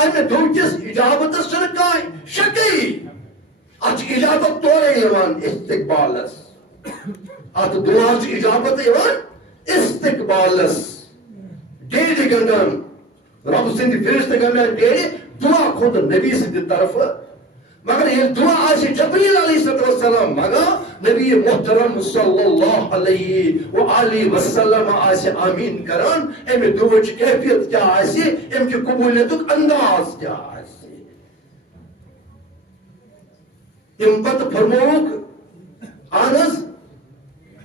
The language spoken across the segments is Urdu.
امہ دکس اجابت شکی ات اجابت تورے استقبالس ات دعا اجابت استقبالس ڈیڑھ گنڈان رب سند فرشتہ گنڈان ڈیڑھ دعا خود نبی سند طرف مگر یہ دعا آج جبریل علیہ السلام مگا نبی محترم صلی اللہ علیہ وآلہ وسلم آج آمین کران امی دعا چی کیفیت کیا آج ام کی قبولیتک انداز کیا آج ام پت فرموک آنس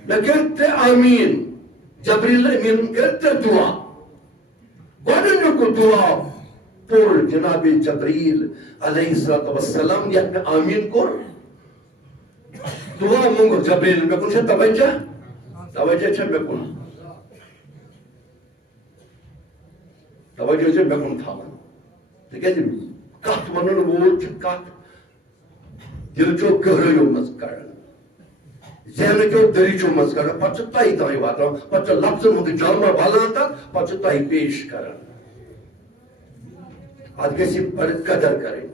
میں کرتے آمین جبریل امین کرتے دعا گوڑنو کو دعا پور جناب جبریل علیہ السلام یہ میں آمین کر دعا مونگ جبریل میں کن سے توجہ چھے میں کن توجہ چھے میں کن تھا دیکھیں جی کت ونن وول چھے کت دل چو گہرائیو مز کرن ذہن چو دریچو مز کرن پچھ تائی تائی واتا پچھ لفظ مند جامع بالان تک پچھ تائی پیش کرن آج کسی پر قدر کریں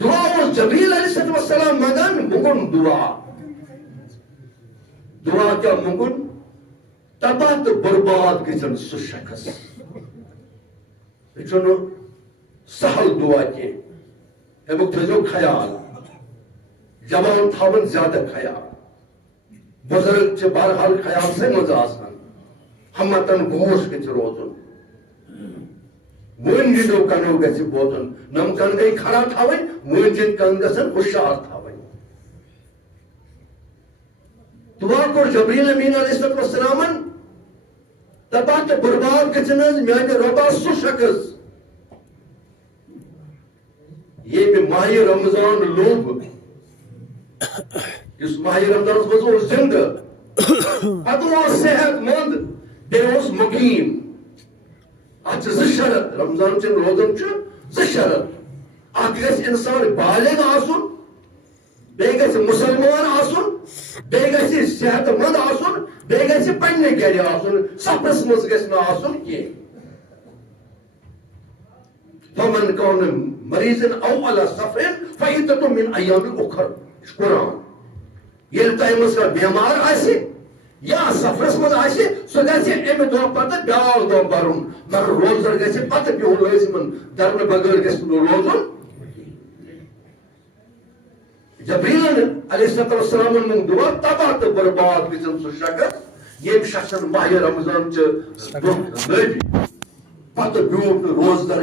دعا اس جبریل علیہ السلام مگن مگن دعا کیا مگن تبات برباد گزن سو شخص چونو سہل دعا کے امیک تھو خیال جوان تھاون زیادہ خیال بزرگ چھ بہرحال خیال سے مز آسان ہمتن گوش گژھِ روزُن مونجو کنو گژھِ بوزُن نم کن گئی کھڑا تھاوٕنۍ مونجن کن گژھن ہُشار تھاوٕنۍ دعا کوٚر جبریل امین علیہ السلامن دپان تہٕ برباد گژھن حظ میانہِ رۄبا سُہ شخص ییٚمہِ ماہِ رمضان لوٚب یُس ماہِ رمضانس منٛز اوس زندٕ پتہٕ اوس صحت مند بیوس مقیم اچھ زٕ شرط رمضان چن روزن زٕ شرط اکھ گژھِ انسان بالغ آسن بیٚیہِ گژھِ مسلمان آسن بیٚیہِ گژھِ صحت مند آسن بیٚیہِ گژھِ پننہِ گرِ آسن سفرس منٛز گژھِ نہٕ آسن کینٛہہ فمن کان مریضن او علی سفرن فعدۃ من ایام اخر قرآن ییٚلہِ تۄہہِ منٛز کانٛہہ بیمار آسہِ یا سفرس مز آسہِ سُہ گژھِ امہِ دۄہ پتہٕ بیاکھ دۄہ برُن مگر روزدر گژھِ پتہٕ بِہُن لٲزمن درنہٕ بغٲر گژھِ نہٕ روزُن جبریل علیہ السلام منٛگ دعا تباہ تہٕ برباد گژھن سُہ شخص ییٚمہِ شخصن ماہِ رمضان چہِ دۄہ لٲبۍ پتہٕ بیوٗٹھ نہٕ روزدر